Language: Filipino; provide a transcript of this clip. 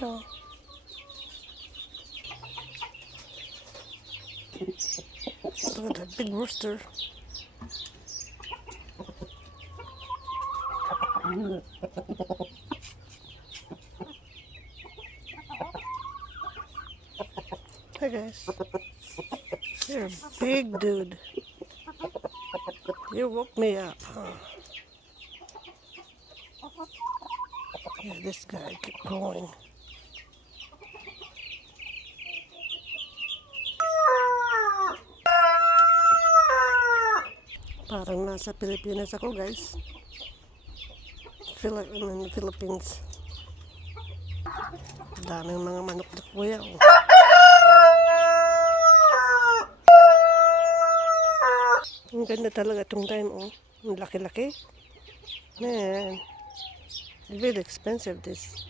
dito. Look at that big rooster. Hi guys. You're a big dude. You woke me up, huh? Yeah, this guy keep going. Parang nasa Pilipinas ako, guys. I'm in the Philippines. Daming mga manok na kuya. Oh. Ang ganda talaga itong time, oh. Ang laki-laki. Man, it's really expensive this.